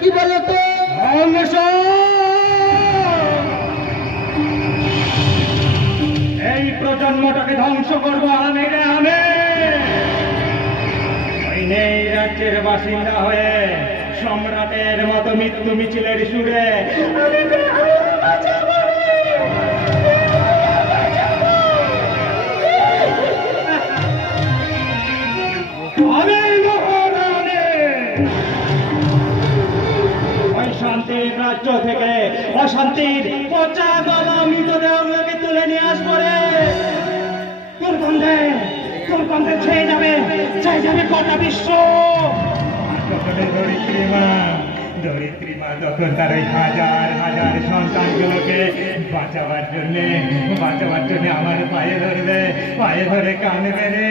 কি বলতো? এই প্রজন্মটাকে ধ্বংস করবো আমি রে আমি। এই রাজ্যের বাসিন্দা হয়ে সম্রাটের মতো মৃত্যু মিছিলের সুরে আমি অশান্তির রাজ্য থেকে অশান্তির পচা গলা মৃতদেহগুলোকে তুলে নিয়ে আসবো রে। দুর্গন্ধে ছেয়ে যাবে গোটা বিশ্ব। ধরিত্রী মা তখন তার ওই হাজার হাজার সন্তানগুলোকে বাঁচাবার জন্য আমার পায়ে ধরে কাঁদবে রে।